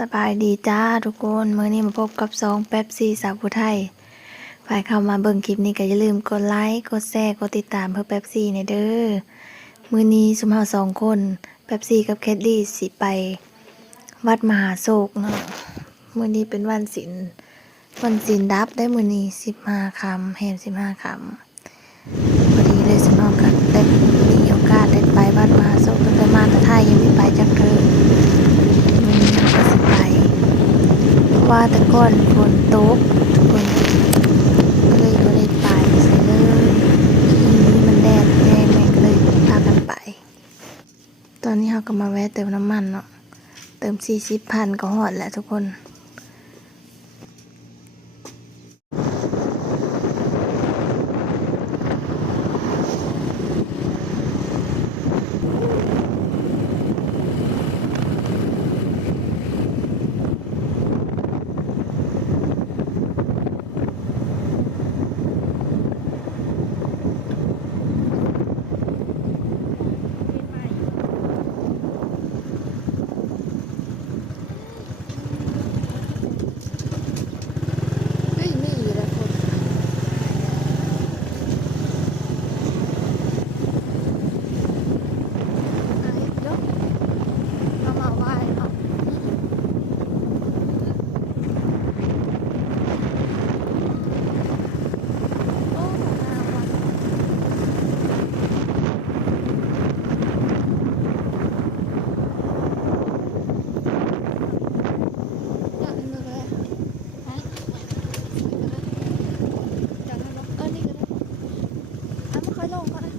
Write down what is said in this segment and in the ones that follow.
สบายดีจ้าทุกคนมื้อนี้มาพบกับซองแป๊บซี่สาวผู้ไทยฝ่ายเข้ามาเบิ่งคลิปนี้ก็อย่าลืมกดไลค์กดแชร์กดติดตามเพื่อแป๊บซี่ในเด้อมื้อนี้สุมเฮา2คนแป๊บซี่กับแคดดี้สิไปวัดมหาโศกเนาะมื้อนี้เป็นวันศีลดับได้มื้อนี้15ค่ำแฮม15ค่ำพอดีเลยสุมเฮาก็ได้มีโอกาสได้ไปวัดมหาโศกตั้งแต่มาแต่ไทยยังไม่ไปจักเทื่อมื้อนี้เราก็สิไป ว่าแต่ก่อนฝนตกทุกคนก็เลยบ่ได้ไปใส่เลยทีนี้มันแดดแรงแม่ก็เลยพากันไปตอนนี้เราก็มาแวะเติมน้ำมันเนาะเติม40,000ก็ฮอดแล้วทุกคนเฮ้ยมีอยู่แล้วคนไอ้เนาะมาไหว้เนาะโอ้งามว่ะอยากเงินเลยฮะจากนั้นเนาะนี่ก็ได้ไม่ค่อยลงก็ได้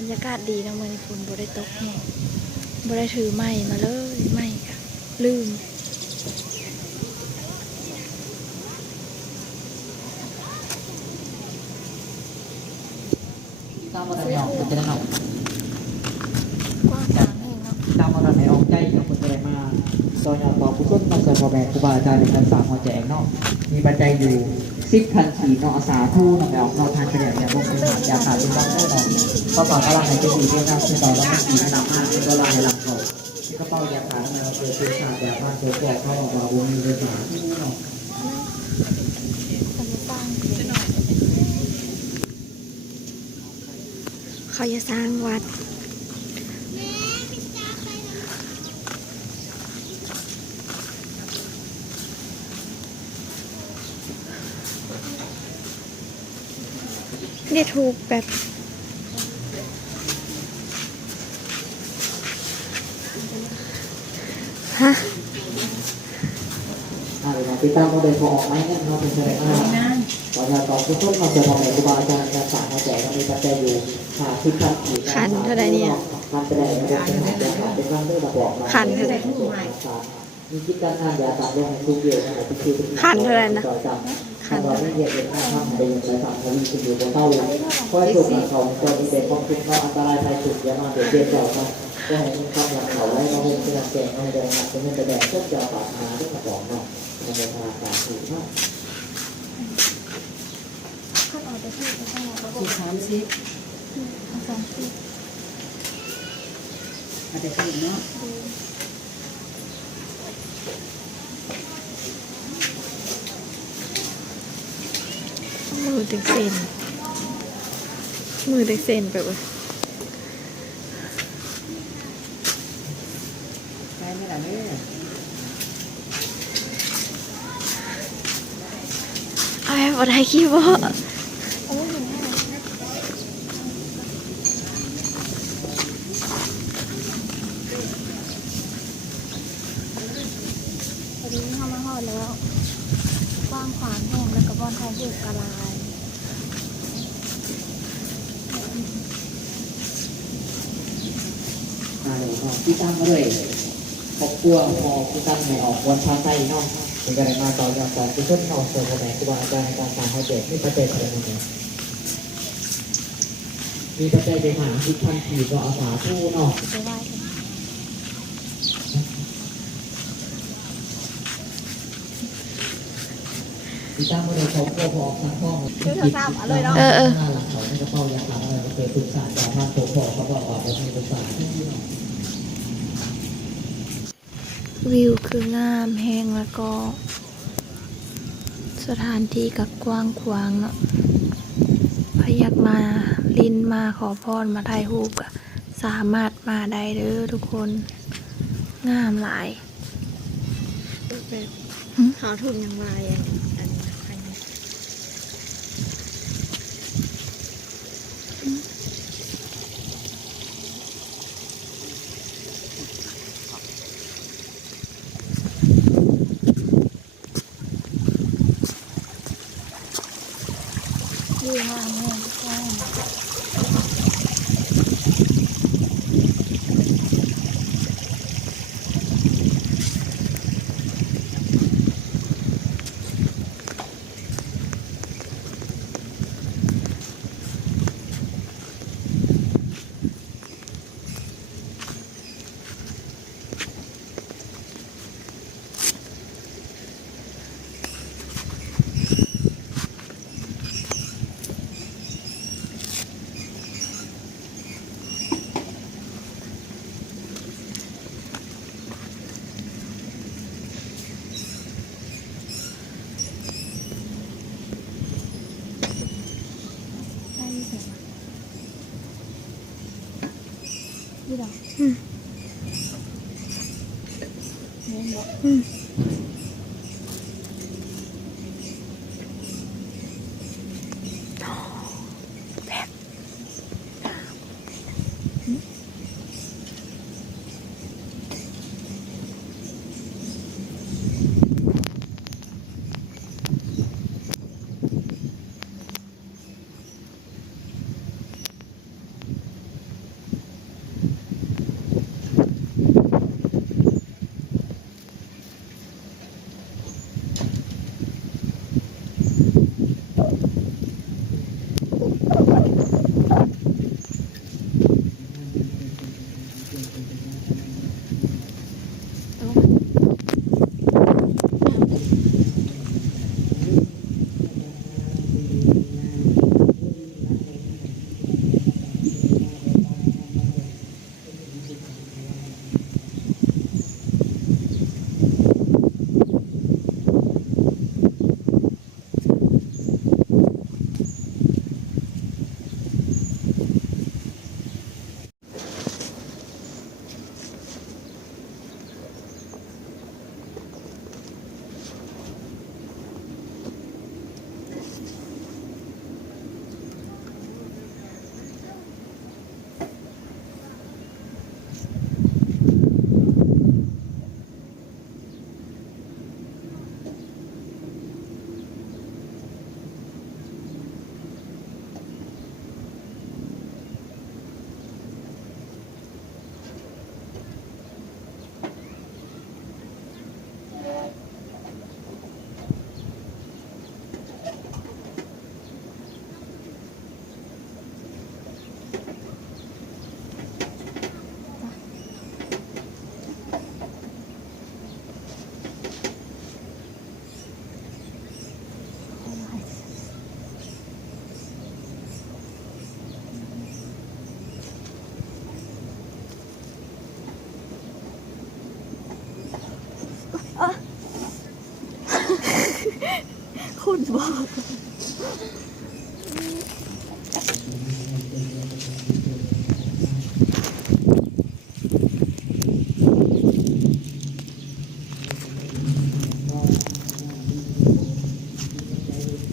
บรรยากาศดีนะเมื่อนี้ฝนบ่ได้ตกแห้งบ่ได้ถือไม้มาเลยไม้ค่ะลืมตามมาทางออกจะได้เนาะ กว้างขวางแห้งเนาะ ตามมาทางไหนออกใจกับคนแรงมาตอนอย่างต่อผู้ต้นมาเกิดพ่อแม่ครูบาอาจารย์ในการสร้างหัวใจเนาะมีปัจจัยอยู่10,000 ขีดเนาะอาสาทูเนาะแบบเราทานกระเดียดเนี่ยพวกเป็นหางยาขาดเป็นบ้างได้เนาะก็ต่อตลาดไหนจะดีเพื่อนนะคือต่อแล้วไม่ขีดให้นำมาเป็นตลาดในหลังเขาก็เป้ายาขาดในเราเปิดเป็นขาดยาขาดเกิดแก่เข้าออกมาบุญมีเป็นสาที่เนาะ เขาจะสร้างวัดนี่ถูกแบบฮะติดตามโมเดลพอออกไหมเนี่ยเราเป็นแสดงว่าตอนนี้ต่อผู้ต้นมาเกิดพ่อแม่ครูบาอาจารย์ในการสร้างหัวใจเรามีปัจจัยอยู่10,000 ขีด ขันเท่าไรเนี่ย มันเป็นอะไรเป็นร่างเรื่องระบอกมา ขันเท่าไร มีคิดการงานยาตามโลกในทุกเดียวนะครับที่คือ ขันเท่าไรนะ ขันตอนนี้เรียนเป็นข้ามไปยังสายสามทวีคุณอยู่บนเต้าเลยเพราะสุขของเขาตัวนี้เป็นความทุกข์เนาะอันตรายภัยสุขยามาเดือดเย็นเจ้าครับก็ให้มีคำหลังเขาไว้เราเป็นการแก่ให้แดงหักเป็นแดงต้นเจ้าปากมาด้วยกระบอกเนาะในเวลาการถูกเนาะ 30อาจจะถึงเนาะ มือถึงเส้นไปเว้ย ไปไม่ได้เลย I have บ่ได้ขี้บ่พอดีเข้ามาหอดแล้วกว้างขวางแห้งแล้วก็บอนไทยหูกระลาย มาเลยเนาะพี่ตั้มมาเลยครอบครัวพอพี่ตั้มในออกวันพาไส้เนาะเป็นการมาต่อยอดสอนผู้ชมเนาะส่วนของแม่ครูบาอาจารย์ในการสร้างเขาเจ็บมีปัจจัยอะไรบ้างเนี่ยมีปัจจัยเป็นหาที่ท่านขี่ก็อาสาผู้เนาะ ไปไหว้กัน พี่ตั้มมาเลยครอบครัวพอทั้งห้อง ชื่อเธอทราบอะไรเนาะ หน้าหลังเขาในกระเป๋ายาขาอะไรก็เคยปรึกษาจากท่านโถพอเขาบอกว่าผมมีปรึกษาที่เนาะ วิวคืองามแห้งแล้วก็ สถานที่ก็กว้างขวางเนาะพอยากมาลินมาขอพรมาถ่ายรูปก็สามารถมาได้เด้อทุกคนงามหลาย แบบเขาถุงยังไงอันนี้ วิวงามแห้งกว้าง ได้ยินเสียงยี่ดอกเน้นบอก คุณบอก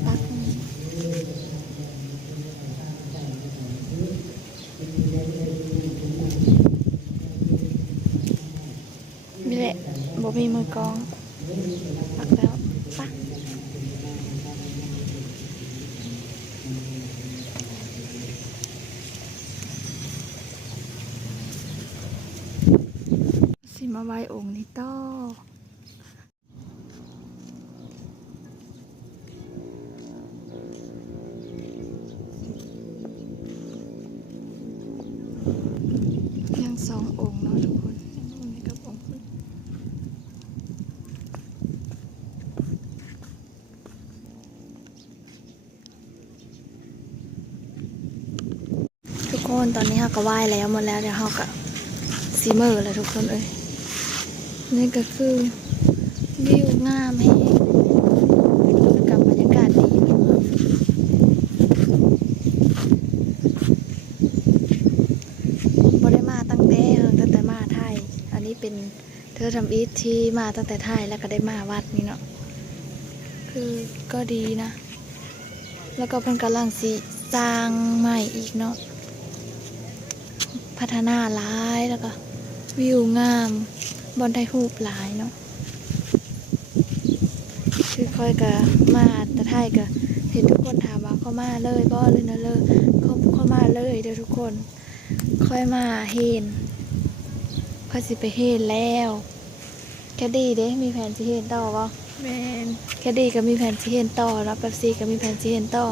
ปัก มีมือกลองปักแล้วปะสิมาไหว้องค์นี้ต่อยังสององค์เนาะทุกคนองค์นี้กับองค์นี้ทุกคนตอนนี้เราก็ไหว้แล้วหมดแล้วเดี๋ยวเราก็ซีเมอร์แล้วทุกคนเอ้ยนี่ก็คือวิวงามแฮงกับบรรยากาศดีมากบ่ได้มาตั้งแต่มาไทยอันนี้เป็นเธอทำอีทที่มาตั้งแต่ไทยแล้วก็ได้มาวัดนี่เนาะคือก็ดีนะแล้วก็เพิ่นกำลังสิสร้างใหม่อีกเนาะพัฒนาหลายแล้วก็วิวงามบอนไทยรูปหลายเนาะคือค่อยก็มาแต่ไทยก็เห็นทุกคนถามว่าเขามาเลยบ่เลยนะเลยเขามาเลยเด้อทุกคนค่อยมาเห็นค่อยสิไปเห็นแล้วแคดดี้เด้มีแผนสิเห็นต่อบ่แม่นแคดดี้ก็มีแผนสิเห็นต่อแล้วเป๊ปซี่ก็มีแผนสิเห็นต่อ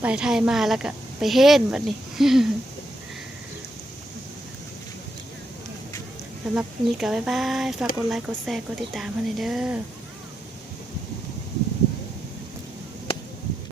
ไปไทยมาแล้วก็ไปเห็นบัดนี้ สำหรับนี้ก็บ๊ายบายฝากกดไลค์กดแชร์กดติดตามมาหน่อยเด้อ